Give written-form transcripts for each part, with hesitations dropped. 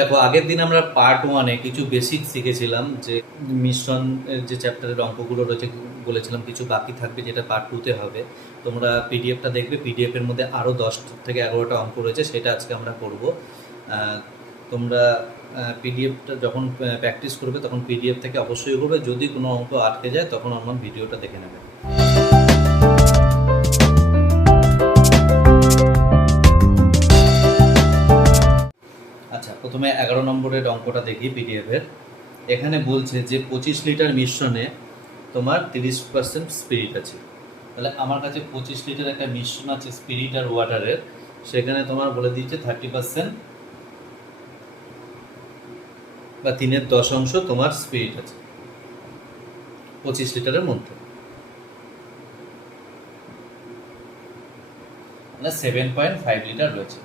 দেখো, আগের দিন আমরা পার্ট ওয়ানে কিছু বেসিক শিখেছিলাম, যে মিশ্রণ যে চ্যাপ্টারের অঙ্কগুলো রয়েছে বলেছিলাম কিছু বাকি থাকবে, যেটা পার্ট টুতে হবে। তোমরা পিডিএফটা দেখবে, পিডিএফের মধ্যে আরও 10 থেকে 11টা অঙ্ক রয়েছে, সেটা আজকে আমরা করব। তোমরা পিডিএফটা যখন প্র্যাকটিস করবে তখন পিডিএফ থেকে অবশ্যই করবে, যদি কোনো অঙ্ক আটকে যায় তখন আমার ভিডিওটা দেখে নেবে। আচ্ছা, প্রথমে 11 নম্বরের অঙ্কটা দেখি পিডিএফের। এখানে বলছে যে 25 লিটার মিশ্রণে তোমার 30% স্পিরিট আছে। তাহলে আমার কাছে 25 লিটার একটা মিশ্রণ আছে স্পিরিট আর ওয়াটারের, সেখানে তোমার বলে দিয়েছে 30% বা 3/10 তোমার স্পিরিট আছে 25 লিটারের মধ্যে, মানে 7.5 লিটার রয়েছে।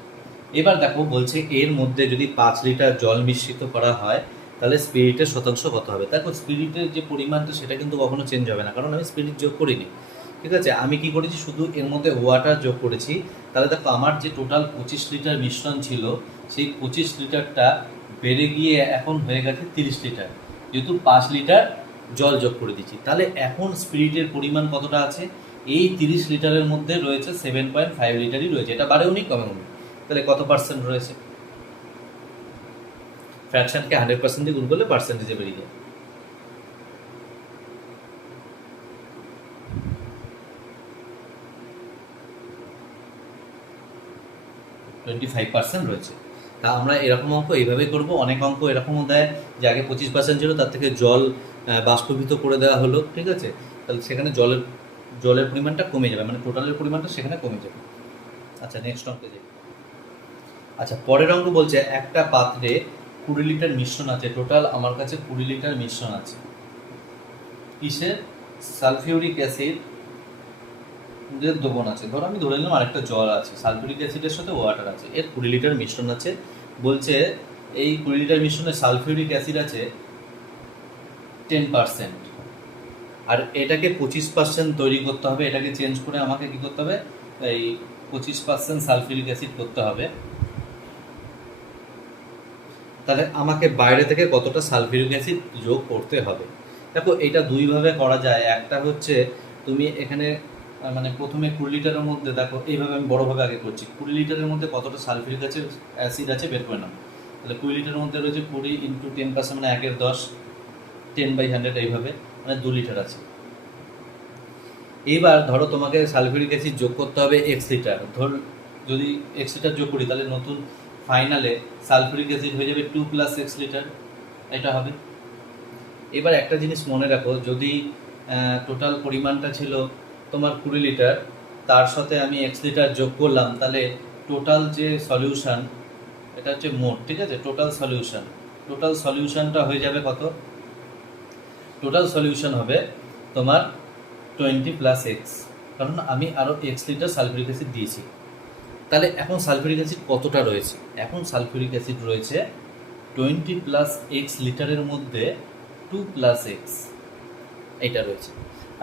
এবার দেখো বলছে এর মধ্যে যদি 5 লিটার জল মিশ্রিত করা হয় তাহলে স্পিরিটের শতাংশ কত হবে। দেখো, স্পিরিটের যে পরিমাণটা সেটা কিন্তু কখনো চেঞ্জ হবে না, কারণ আমি স্পিরিট যোগ করিনি। ঠিক আছে, আমি কি করেছি, শুধু এর মধ্যে ওয়াটার যোগ করেছি। তাহলে দেখো, আমার যে টোটাল 25 লিটার মিশ্রণ ছিল, সেই 25 লিটারটা বেড়ে গিয়ে এখন হয়ে গেছে 30 লিটার, যেহেতু 5 লিটার জল যোগ করে দিচ্ছি। তাহলে এখন স্পিরিটের পরিমাণ কতটা আছে, এই 30 লিটারের মধ্যে রয়েছে 7.5 লিটারই রয়েছে, এটা বাড়েও নি কমেও নি। তাহলে কত পার্সেন্ট রয়েছে, ফ্র্যাকশনকে 100% দিয়ে গুণ করলে পার্সেন্টেজে বেরিয়ে যায়। %25 রয়েছে। তা আমরা এরকম অঙ্ক এইভাবেই করব। অনেক অঙ্ক এরকমও দেয় যে আগে 25% ছিল, তার থেকে জল বাষ্পীভূত করে দেওয়া হলো। ঠিক আছে, তাহলে সেখানে জলের পরিমাণটা কমে যাবে, মানে টোটালের পরিমাণটা সেখানে কমে যাবে। আচ্ছা, নেক্সট অঙ্কে যাই। আচ্ছা, পরের অঙ্ক বলছে একটা পাত্রে 20 লিটার মিশ্রণ আছে। টোটাল আমার কাছে 20 লিটার মিশ্রণ আছে কিসের, সালফিউরিক অ্যাসিড দ্রবণ আছে। ধরো আমি ধরে নিলাম আরেকটা জল আছে, সালফিউরিক অ্যাসিডের সাথে ওয়াটার আছে, এর 20 লিটার মিশ্রণ আছে। বলছে এই 20 লিটার মিশ্রণে সালফিউরিক অ্যাসিড আছে 10%, আর এটাকে 25% তৈরি করতে হবে। এটাকে চেঞ্জ করে আমাকে কি করতে হবে, এই 25% সালফিউরিক অ্যাসিড করতে হবে। তাহলে আমাকে বাইরে থেকে কতটা সালফিউরিক অ্যাসিড যোগ করতে হবে। দেখো, এটা দুইভাবে করা যায়। একটা হচ্ছে তুমি এখানে মানে প্রথমে 20 লিটারের মধ্যে, দেখো এইভাবে আমি বড়োভাবে আগে করছি, 20 লিটারের মধ্যে কতটা সালফিউরিক অ্যাসিড আছে বের করে নাও। তাহলে 20 লিটারের মধ্যে রয়েছে 20 × 10%, মানে 1/10, 10/100, এইভাবে মানে 2 লিটার আছে। এইবার ধরো তোমাকে সালফিউরিক অ্যাসিড যোগ করতে হবে x লিটার। যদি x লিটার যোগ করি তাহলে নতুন ফাইনালে সালফিউরিক অ্যাসিড হয়ে যাবে 2 + x লিটার, এটা হবে। এবার একটা জিনিস মনে রাখো, যদি টোটাল পরিমাণটা ছিল তোমার 20 লিটার, তার সাথে আমি x লিটার যোগ করলাম, তাহলে টোটাল যে সলিউশন, এটা হচ্ছে মোট। ঠিক আছে, টোটাল সলিউশনটা হয়ে যাবে কত, টোটাল সলিউশন হবে তোমার 20 + x, কারণ আমি আরও x লিটার সালফিউরিক অ্যাসিড দিয়েছি। তাহলে এখন সালফিউরিক অ্যাসিড কতটা রয়েছে, এখন সালফিউরিক অ্যাসিড রয়েছে 20 + x লিটারের মধ্যে 2 + x, এইটা রয়েছে।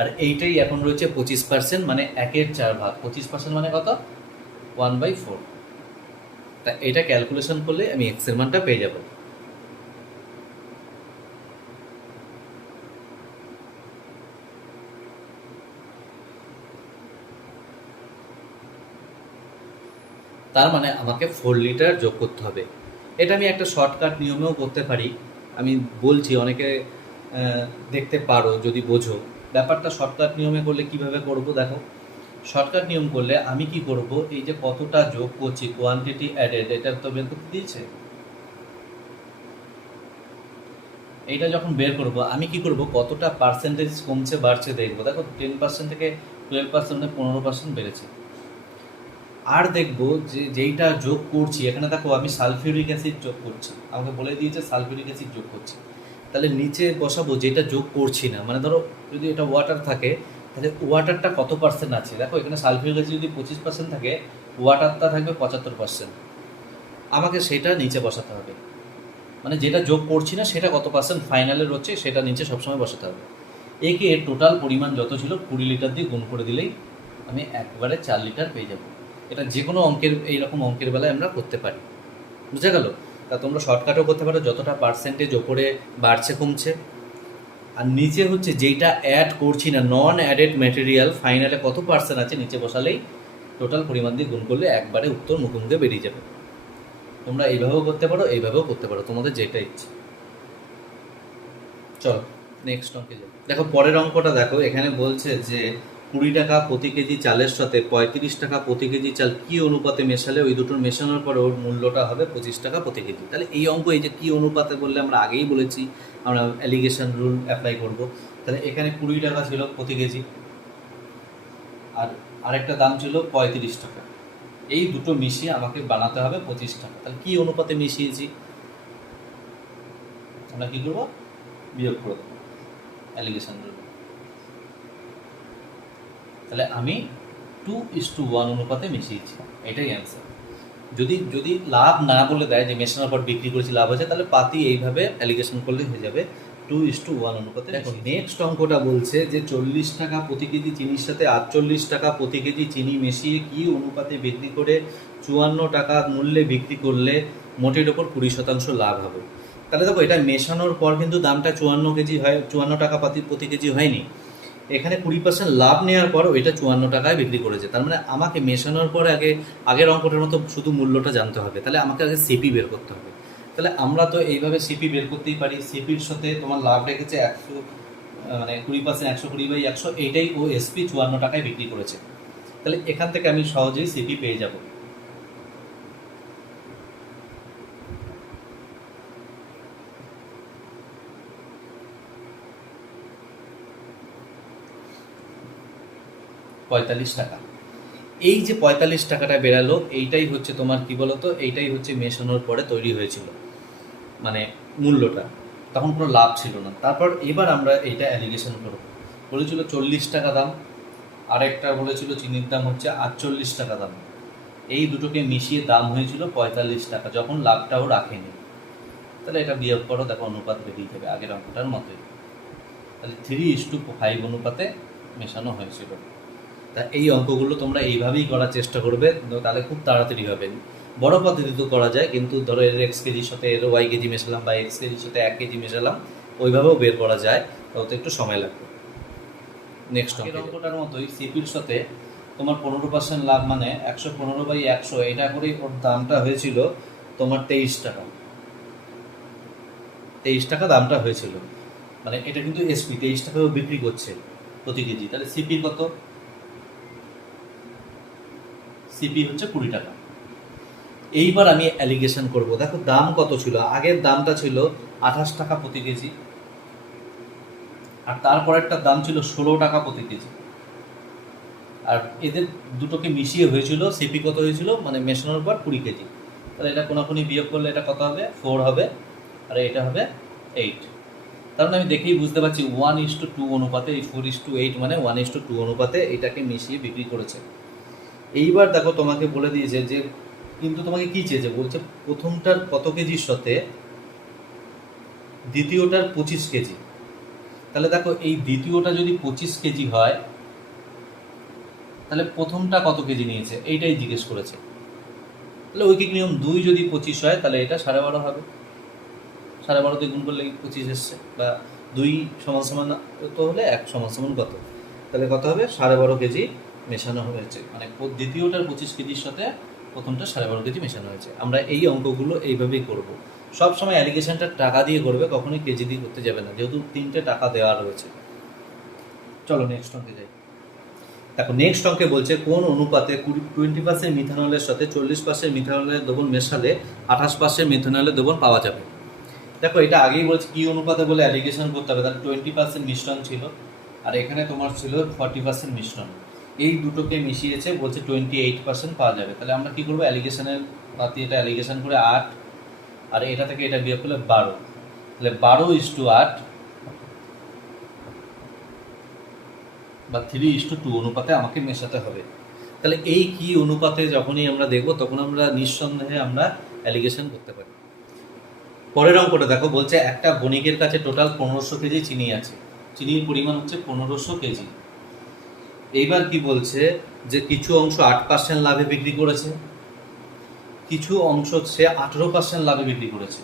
আর এইটাই এখন রয়েছে 25%, মানে 1/4 ভাগ। 25% মানে কত, 1/4। তা এটা ক্যালকুলেশন করলে আমি x এর মানটা পেয়ে যাব। তার মানে আমাকে 4 লিটার যোগ করতে হবে। এটা আমি একটা শর্টকাট নিয়মেও করতে পারি, আমি বলছি, অনেকে দেখতে পারো যদি বোঝো ব্যাপারটা। শর্টকাট নিয়মে করলে কিভাবে করব, দেখো শর্টকাট নিয়ম করলে আমি কি করব, এই যে কতটা যোগ করছি, কোয়ান্টিটি অ্যাডেড, এটা তো বের করতে দিয়েছে। এইটা যখন বের করব আমি কি করব, কতটা পার্সেন্টেজ কমছে বাড়ছে দেখবো। দেখো 10% থেকে 12%, মানে 15% বেড়েছে। আর দেখবো যে যেইটা যোগ করছি, এখানে দেখো আমি সালফিউরিক অ্যাসিড যোগ করছি, আমাকে বলে দিয়েছে সালফিউরিক অ্যাসিড যোগ করছি। তাহলে নিচে বসাবো যেটা যোগ করছি না, মানে ধরো যদি এটা ওয়াটার থাকে তাহলে ওয়াটারটা কত পার্সেন্ট আছে। দেখো এখানে সালফিউরিক অ্যাসিড যদি 25% থাকে, ওয়াটারটা থাকবে 75%, আমাকে সেটা নিচে বসাতে হবে। মানে যেটা যোগ করছি না সেটা কত পার্সেন্ট ফাইনালে রয়েছে সেটা নিচে সবসময় বসাতে হবে। একে টোটাল পরিমাণ যত ছিল 20 লিটার দিয়ে গুণ করে দিলেই আমি একবারে 4 লিটার পেয়ে যাব। এটা যে কোনো অঙ্কের, এইরকম অঙ্কের বেলায় আমরা করতে পারি। বুঝে গেল? তা তোমরা শর্টকাটও করতে পারো, যতটা পার্সেন্টেজ ওপরে বাড়ছে কমছে। আর নিচে হচ্ছে যেইটা অ্যাড করছি না, নন অ্যাডেড ম্যাটেরিয়াল ফাইনালে কত পার্সেন্ট আছে নিচে বসালেই টোটাল পরিমাণ দিয়ে গুণ করলে একবারে উত্তর মুখে বেরিয়ে যাবে। তোমরা এইভাবেও করতে পারো, এইভাবেও করতে পারো, তোমাদের যেটা ইচ্ছে। চলো নেক্সট অঙ্কে যাই। দেখো পরের অঙ্কটা দেখো, এখানে বলছে যে 20 টাকা প্রতি কেজি চালের সাথে 35 টাকা প্রতি কেজি চাল কি অনুপাতে মেশালে ওই দুটোর মেশানোর পরে ওর মূল্যটা হবে 25 টাকা প্রতি কেজি। তাহলে এই অঙ্ক, এই যে কি অনুপাতে বললে আমরা আগেই বলেছি আমরা অ্যালিগেশন রুল অ্যাপ্লাই করব। তাহলে এখানে 20 টাকা ছিল প্রতি কেজি, আর আরেকটা দাম ছিল 35 টাকা, এই দুটো মিশিয়ে আমাকে বানাতে হবে 25 টাকা। তাহলে কি অনুপাতে মিশিয়েছি আমরা কি করবো, বিয়োগ করে দেবো অ্যালিগেশন রুল। তাহলে আমি 2:1 অনুপাতে মিশিয়েছি, এটাই অ্যান্সার। যদি লাভ না বলে দেয় যে মেশানোর পর বিক্রি করেছি লাভ আছে, তাহলে পাতি এইভাবে অ্যালিগেশন করলে হয়ে যাবে 2:1 অনুপাতে। দেখো নেক্সট অঙ্কটা বলছে যে 40 টাকা প্রতি কেজি চিনির সাথে 48 টাকা প্রতি কেজি চিনি মিশিয়ে কি অনুপাতে বিক্রি করে 54 টাকা মূল্যে বিক্রি করলে মোটের ওপর 20% লাভ হবে। তাহলে দেখো এটা মেশানোর পর কিন্তু দামটা 54 টাকা প্রতি কেজি হয়নি, এখানে 20% লাভ নেওয়ার পর ওইটা 54 টাকায় বিক্রি করেছে। তার মানে আমাকে মেশানোর পর আগের অঙ্কটার মতো শুধু মূল্যটা জানতে হবে, তাহলে আমাকে আগে সিপি বের করতে হবে। তাহলে আমরা তো এইভাবে সিপি বের করতেই পারি। সিপির সাথে তোমার লাভ রেখেছে 100, মানে 20%, 120/100, এইটাই ও এসপি 54 টাকায় বিক্রি করেছে। তাহলে এখান থেকে আমি সহজেই সিপি পেয়ে যাব। টাকা। এই যে 45 টাকাটা বেরালো, এইটাই হচ্ছে তোমার কি বলতো, এইটাই হচ্ছে মেশানোর পরে তৈরি হয়েছিল মানে মূল্যটা, তখন কোনো লাভ ছিল না। তারপর এবার আমরা এইটা অ্যালিগেশন করব। বলেছিল 40 টাকা দাম, আরেকটা বলেছিল চিনির দাম হচ্ছে 48 টাকা দাম, এই দুটোকে মিশিয়ে দাম হয়েছিল 45 টাকা, যখন লাভটাও রাখেনি। তাহলে এটা বিয়োগ করো, দেখো অনুপাত বেরিয়ে যাবে আগের অঙ্কটার মতোই। তাহলে 3:5 অনুপাতে মেশানো হয়েছিল। তা এই অঙ্কগুলো তোমরা এইভাবেই করার চেষ্টা করবে, তাহলে খুব তাড়াতাড়ি হবে। বড় পদ্ধতিতে করা যায়, কিন্তু ধরো এর x কেজির সাথে এর y কেজি মেশালাম বা x কেজির সাথে 1 কেজি মেশালাম, ওইভাবেও বের করা যায়, ওতে একটু সময় লাগবে। নেক্সট অঙ্কটার মতোই সিপির সাথে তোমার 15% লাভ, মানে 115/100, এটা করেই ওর দামটা হয়েছিল তোমার 23 টাকা। 23 টাকা দামটা হয়েছিল, মানে এটা কিন্তু এসপি 23 টাকাও বিক্রি করছে প্রতি কেজি। তাহলে সিপি কত, সিপি হচ্ছে 20 টাকা। এইবার আমি অ্যালিগেশন করব। দেখো দাম কত ছিল, আগের দামটা ছিল 28 টাকা প্রতি কেজি, আর তারপরেরটার দাম ছিল 16 টাকা প্রতি কেজি, আর এদের দুটোকে মিশিয়ে হয়েছিল সিপি কত হয়েছিল, মানে মেশানোর পর 20 কেজি। তাহলে এটা কোনাকুনি বিয়োগ করলে এটা কত হবে, 4 হবে, আর এটা হবে 8। তার মানে আমি দেখেই বুঝতে পারছি 1:2 অনুপাতে, এই 4:8 মানে 1:2 অনুপাতে এটাকে মিশিয়ে বিক্রি করেছে। এইবার দেখো তোমাকে বলে দিয়েছে যে, কিন্তু তোমাকে কি চেয়েছে, বলছে প্রথমটার কত কেজির সাথে দ্বিতীয়টার 25 কেজি। তাহলে দেখো এই দ্বিতীয়টা যদি 25 কেজি হয়, তাহলে প্রথমটা কত কেজি নিয়েছে এইটাই জিজ্ঞেস করেছে। তাহলে ঐকিক নিয়ম 2 যদি 25 হয়, তাহলে এটা 12.5 হবে। 12.5 দিয়ে গুণ করলে 25 এসছে, বা 2 সমান তো হলে 1 সমান কত, তাহলে কত হবে 12.5 কেজি মেশানো হয়েছে, মানে দ্বিতীয়টার 25 কেজির সাথে প্রথমটা 12.5 কেজি মেশানো হয়েছে। আমরা এই অঙ্কগুলো এইভাবেই করব। সব সময় অ্যালিগেশনটা টাকা দিয়ে করবে, কখনোই কেজি দিয়ে করতে যাবে না, যেহেতু 3টে টাকা দেওয়া রয়েছে। চলো নেক্সট অঙ্কে যাই। দেখো নেক্সট অঙ্কে বলছে কোন অনুপাতে 20% মিথানলের সাথে 40% মিথানলের দ্রবণ মেশালে 28% মিথানলের দ্রবণ পাওয়া যাবে। দেখো এটা আগেই বলছে কি অনুপাতে বলে অ্যালিগেশন করতে হবে, তাহলে 20% মিশ্রণ ছিল, আর এখানে তোমার ছিল 40% মিশ্রণ, এই দুটোকে মিশিয়েছে, বলছে 28% পাওয়া যাবে। তাহলে আমরা কি করবো, অ্যালিগেশনের পাতি এটা অ্যালিগেশন করে 8, আর এটা থেকে এটা বিয়োগ করলে 12, তাহলে 12:8 বা 3:2 অনুপাতে আমাকে মেশাতে হবে। তাহলে এই কি অনুপাতে যখনই আমরা দেখব, তখন আমরা নিঃসন্দেহে আমরা অ্যালিগেশন করতে পারি। পরের অঙ্কটা দেখো, বলছে একটা বণিকের কাছে টোটাল 1500 কেজি চিনি আছে, চিনির পরিমাণ হচ্ছে 1500 কেজি। এইবার কি বলছে যে কিছু অংশ 8% লাভে বিক্রি করেছে, কিছু অংশ সে 18% লাভে বিক্রি করেছে,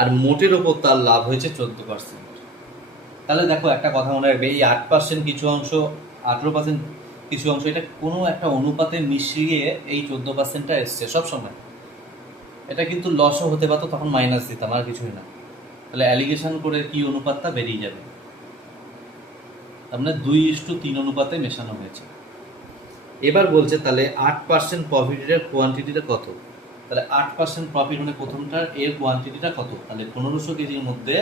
আর মোটের ওপর তার লাভ হয়েছে 14%। তাহলে দেখো একটা কথা মনে রাখবে, এই 8% কিছু অংশ, 18% কিছু অংশ, এটা কোনো একটা অনুপাতে মিশিয়ে এই 14%টা এসছে সবসময়। এটা কিন্তু লসও হতে পারতো, তখন মাইনাস দিতাম, আর কিছুই না। তাহলে অ্যালিগেশন করে কি অনুপাতটা বেরিয়ে যাবে, তার মানে 2:3 অনুপাতে মেশানো হয়েছে। এবার বলছে তাহলে 8% প্রফিটের কোয়ান্টিটিটা কত। তাহলে 8% প্রফিট মানে প্রথমটার এর কোয়ান্টিটিটা কত, তাহলে 1500 কেজির মধ্যে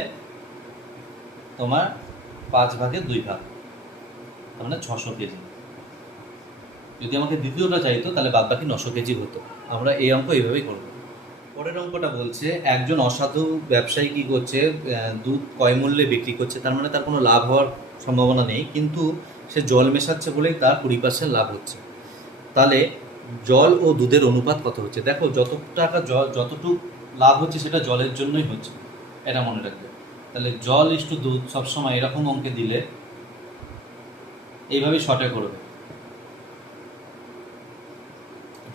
তোমার 5 ভাগে 2 ভাগ, তার মানে 600 কেজি। যদি আমাকে দ্বিতীয়টা চাইতো তাহলে বাদ বাকি 900 কেজি হতো। আমরা এই অঙ্ক এইভাবেই করব। পরের অঙ্কটা বলছে একজন অসাধু ব্যবসায়ী কি করছে, দুধ ক্রয় মূল্যে বিক্রি করছে, তার মানে তার কোনো লাভ হওয়ার সম্ভাবনা নেই, কিন্তু সে জল মেশাচ্ছে বলেই তার 20% লাভ হচ্ছে। তাহলে জল ও দুধের অনুপাত কত হচ্ছে। দেখো যত টাকা জল, যতটুকু লাভ হচ্ছে সেটা জলের জন্যই হচ্ছে, এটা মনে রাখবে। তাহলে জল ইস্টু দুধ সবসময় এরকম অঙ্কে দিলে এইভাবেই শর্টে করবে,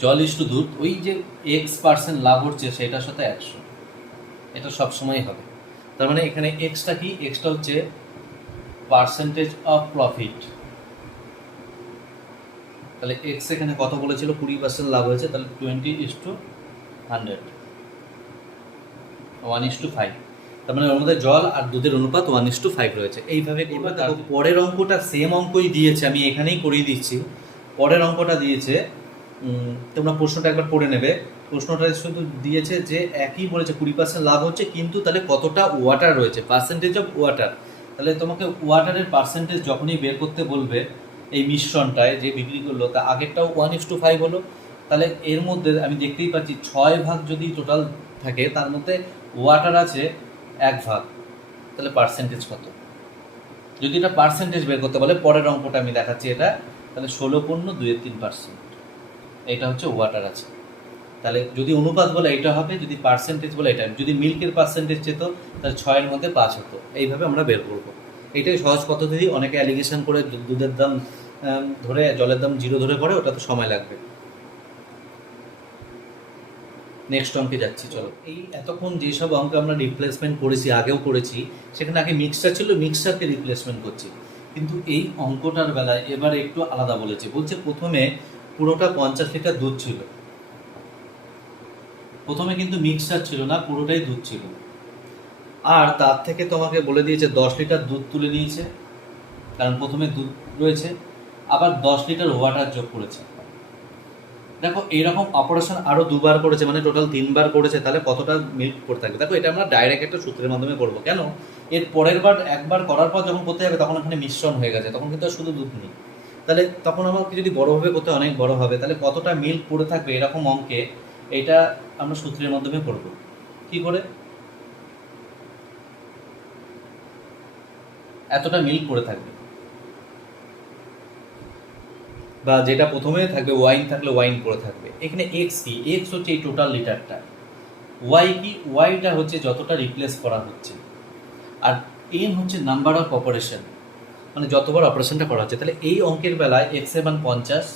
জল ইস্টু দুধ, ওই যে X% লাভ হচ্ছে সেটার সাথে 100, এটা সবসময় হবে। তার মানে এখানে এক্সটা কি, এক্সটা হচ্ছে পার্সেন্টেজ অফ প্রফিট। তাহলে এক্স এখানে কত বলেছিল, 20% লাভ হয়েছে, তাহলে 20:100, 1:5। তার মানে ওর মধ্যে জল আর দুধের অনুপাত 1:5 রয়েছে। এইভাবে এবার দেখো পরের অঙ্কটা সেম অঙ্কই দিয়েছে, আমি এখানেই করিয়ে দিচ্ছি। পরের অঙ্কটা দিয়েছে, তোমরা প্রশ্নটা একবার পড়ে নেবে। প্রশ্নটা শুধু দিয়েছে যে একই বলেছে 20% লাভ হচ্ছে, কিন্তু তাহলে কতটা ওয়াটার রয়েছে, পার্সেন্টেজ অফ ওয়াটার। তাহলে তোমাকে ওয়াটারের পার্সেন্টেজ যখনই বের করতে বলবে এই মিশ্রণটায় যে বিক্রি করলো, তা আগেরটাও 1:5 হলো। তাহলে এর মধ্যে আমি দেখতেই পাচ্ছি 6 ভাগ যদি টোটাল থাকে, তার মধ্যে ওয়াটার আছে 1 ভাগ, তাহলে পার্সেন্টেজ কত। যদি এটা পার্সেন্টেজ বের করতে বলে, পরের অঙ্কটা আমি দেখাচ্ছি এটা, তাহলে 16.23%, এটা হচ্ছে ওয়াটার আছে। তাহলে যদি অনুপাত বলে এটা হবে, যদি পার্সেন্টেজ বলে এটা, যদি মিল্কের পার্সেন্টেজ চেত তাহলে 6-এর মধ্যে 5 হতো। এইভাবে আমরা বের করবো, এইটাই সহজ পদ্ধতি। অনেকে অ্যালিগেশন করে দুধের দাম ধরে জলের দাম 0 ধরে করে, ওটা তো সময় লাগবে। নেক্সট অঙ্কে যাচ্ছি, চলো। এই এতক্ষণ যেসব অঙ্ক আমরা রিপ্লেসমেন্ট করেছি, আগেও করেছি, সেখানে আগে মিক্সচার ছিল, মিক্সচারকে রিপ্লেসমেন্ট করছি। কিন্তু এই অঙ্কটার বেলায় এবার একটু আলাদা বলেছে। বলছে প্রথমে পুরোটা 50 লিটার দুধ ছিল, প্রথমে কিন্তু মিক্সচার ছিল না, পুরোটাই দুধ ছিল। আর তার থেকে তোমাকে বলে দিয়েছে 10 লিটার দুধ তুলে নিয়েছে, কারণ প্রথমে দুধ রয়েছে, আবার 10 লিটার ওয়াটার যোগ করেছে। দেখো এইরকম অপারেশন আরও 2বার করেছে, মানে টোটাল 3বার করেছে, তাহলে কতটা মিল্ক পড়ে থাকবে। দেখো এটা আমরা ডাইরেক্ট একটা সূত্রের মাধ্যমে করবো, কেন, এর পরের বার একবার করার পর যখন করতে যাবে তখন এখানে মিশ্রণ হয়ে গেছে, তখন কিন্তু আর শুধু দুধ নেই। তাহলে তখন আমাকে যদি বড়োভাবে করতে অনেক বড় হবে, তাহলে কতটা মিল্ক পড়ে থাকবে এরকম অঙ্কে, এটা আমরা সূত্রের মাধ্যমে করব। কি করে, এতটা মিল্ক পড়ে থাকবে, বা যেটা প্রথমে থাকবে ওয়াইন থাকলে ওয়াইন পড়ে থাকবে। এখানে এক্স কি, এক্স হচ্ছে এই টোটাল লিটারটা, ওয়াই কি, ওয়াইটা হচ্ছে যতটা রিপ্লেস করা হচ্ছে, আর এন হচ্ছে নাম্বার অফ অপারেশন, মানে যতবার অপারেশনটা করা হচ্ছে। তাহলে এই অঙ্কের বেলায় এক্স এর মান 50,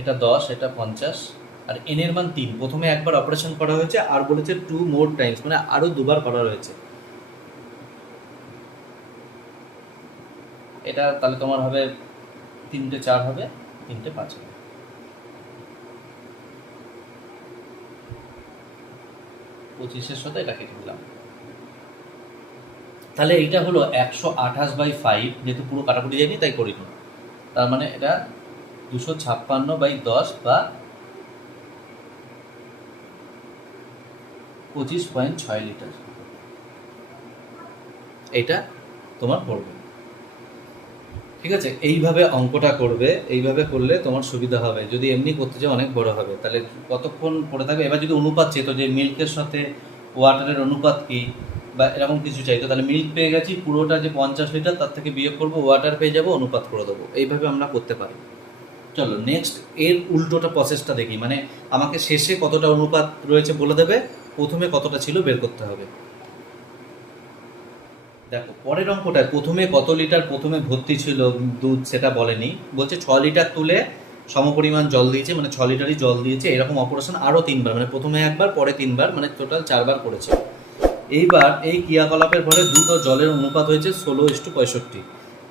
এটা 10, এটা 50, আর এন এর মান 3। প্রথমে একবার অপারেশন করা হয়েছে, আর বলেছে 2 more টাইমস, মানে আরও 2বার করা হয়েছে। এটা তাহলে তোমার হবে 3টে 4 হবে, 3টে 5 হবে। পঁচিশের সাথে এটা কেটে দিলাম। তাহলে এইটা হলো 128/5, যেহেতু পুরো কাটাকুটি যায়নি তাই করিনি। তার মানে এটা 256/10 বা 25.6 লিটার, এইটা তোমার পড়বে। ঠিক আছে, এইভাবে অঙ্কটা করবে, এইভাবে করলে তোমার সুবিধা হবে। যদি এমনি করতে চাও অনেক বড় হবে, তাহলে কতক্ষণ পড়ে থাকবে। এবার যদি অনুপাত চাইতো যে মিল্কের সাথে ওয়াটারের অনুপাত কি, বা এরকম কিছু চাইতো, তাহলে মিল্ক পেয়ে গেছি পুরোটা যে 50 লিটার, তার থেকে বিয়োগ করবো, ওয়াটার পেয়ে যাবো, অনুপাত করে দেবো। এইভাবে আমরা করতে পারি। চলো নেক্সট এর উল্টোটা প্রসেসটা দেখি, মানে আমাকে শেষে কতটা অনুপাত রয়েছে বলে দেবে, প্রথমে কতটা ছিল বের করতে হবে। দেখো পরের অঙ্কটায় প্রথমে কত লিটার প্রথমে ভর্তি ছিল দুধ সেটা বলেনি, বলছে 6 লিটার তুলে সমপরিমাণ জল দিয়েছে, মানে 6 লিটারই জল দিয়েছে, এরকম অপারেশন আরও 3বার, মানে প্রথমে একবার পরে 3বার, মানে টোটাল 4বার করেছে। এইবার এই ক্রিয়াকলাপের ফলে দুধ ও জলের অনুপাত হয়েছে 16:65।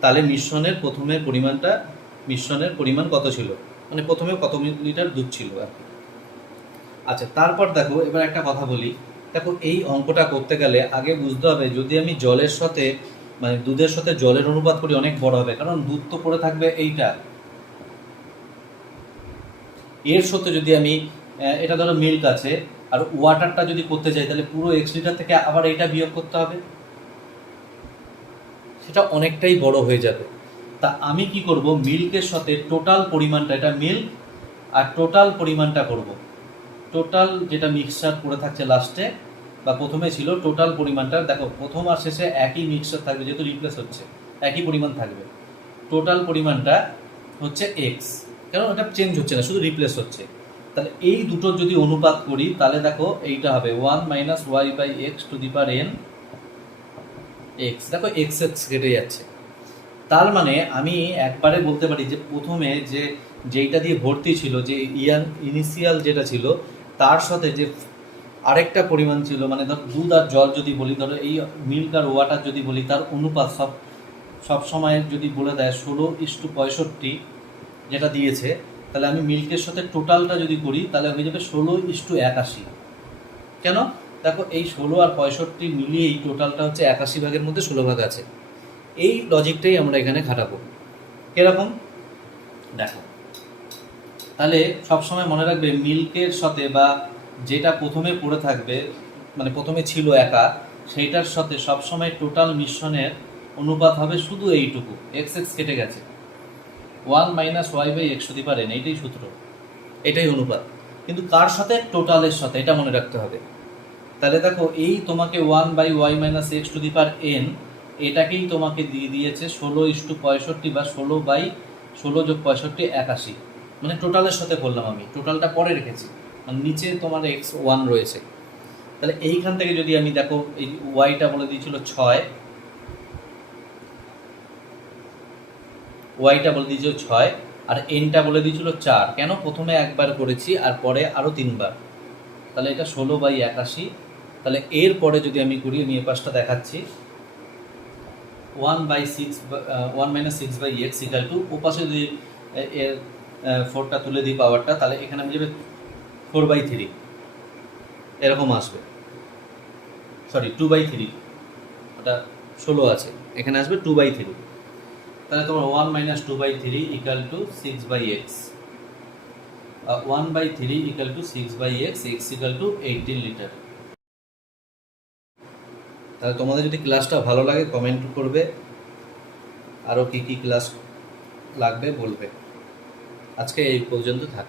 তাহলে মিশ্রণের পরিমাণ কত ছিল, মানে প্রথমে কত লিটার দুধ ছিল আর কি। আচ্ছা, তারপর দেখো এবার একটা কথা বলি। দেখো এই অঙ্কটা করতে গেলে আগে বুঝতে হবে, যদি আমি জলের সাথে মানে দুধের সাথে জলের অনুপাত করি অনেক বড় হবে, কারণ দুধ তো পড়ে থাকবে এইটা, এর সাথে যদি আমি এটা ধরো মিল্ক আছে আর ওয়াটারটা যদি করতে চাই, তাহলে পুরো x লিটার থেকে আবার এইটা বিয়োগ করতে হবে, সেটা অনেকটাই বড় হয়ে যাবে। তা আমি কি করব, মিল্কের সাথে টোটাল পরিমাণটা, এটা মিল্ক আর টোটাল পরিমাণটা করব, টোটাল যেটা মিক্সচার করে থাকছে লাস্টে বা প্রথমে ছিল, টোটাল পরিমাণটা দেখো প্রথম আর শেষে একই মিক্সচার থাকবে, যেহেতু রিপ্লেস হচ্ছে একই পরিমাণ থাকবে। টোটাল পরিমাণটা হচ্ছে এক্স, কারণ এটা চেঞ্জ হচ্ছে না, শুধু রিপ্লেস হচ্ছে। তাহলে এই দুটোর যদি অনুপাত করি, তাহলে দেখো এইটা হবে 1 - y/x⁴n এক্স। দেখো এক্স এক্স কেটে যাচ্ছে, তার মানে আমি একবারে বলতে পারি যে প্রথমে যেইটা দিয়ে ভর্তি ছিল, যে ইনিশিয়াল যেটা ছিল, তার সাথে যে আরেকটা পরিমাণ ছিল, মানে ধর দুধ আর জল যদি বলি, ধরো এই মিল্ক আর ওয়াটার যদি বলি, তার অনুপাত সব সময় যদি বলে দেয় 16:65 যেটা দিয়েছে, তাহলে আমি মিল্কের সাথে টোটালটা যদি করি, তাহলে হয়ে যাবে 16:81। কেন, দেখো এই 16 আর 65 মিলিয়ে এই টোটালটা হচ্ছে 81 ভাগের মধ্যে 16 ভাগ আছে। এই লজিকটাই আমরা এখানে খাটাবো। কিরকম দেখো, তাহলে সবসময় মনে রাখবে মিল্কের সাথে বা যেটা প্রথমে পড়ে থাকবে, মানে প্রথমে ছিল একা, সেইটার সাথে সবসময় টোটাল মিশ্রণের অনুপাত হবে শুধু এইটুকু, এক্স এক্স কেটে গেছে, 1 - y/x⁴n, এইটাই সূত্র, এটাই অনুপাত। কিন্তু কার সাথে, টোটালের সাথে, এটা মনে রাখতে হবে। তাহলে দেখো এই তোমাকে 1/y - x⁴n এটাকেই তোমাকে দিয়ে দিয়েছে 16:65 বা 16/16+65 81, মানে টোটালের সাথে করলাম, আমি টোটালটা পরে রেখেছি, মানে নিচে তোমার x1 রয়েছে। তাহলে এইখান থেকে যদি আমি দেখো, এই ওয়াইটা বলে দিয়েছিল 6, ওয়াইটা বলে দিয়েছিল 6 আর এনটা বলে দিয়েছিল 4। কেন, প্রথমে একবার করেছি আর পরে আরও 3বার, তাহলে এটা 16/81। তাহলে এর পরে যদি আমি করি, আমি এ পাশটা দেখাচ্ছি, 1 - 6/x = ওপাশে যদি এর 4টা তুলে দিই পাওয়ারটা, তাহলে এখানে আমি যাবে 4/3, এরকম আসবে, সরি 2/3, ওটা 16 আছে, এখানে আসবে 2/3। তাহলে তোমার 1 - 2/3 = 6/x, 1/3 = 6/x, x = 18 লিটার। তাহলে তোমাদের যদি ক্লাসটা ভালো লাগে কমেন্ট করবে, আরও কী কী ক্লাস লাগবে বলবে। আজকে এই পর্যন্ত থাক।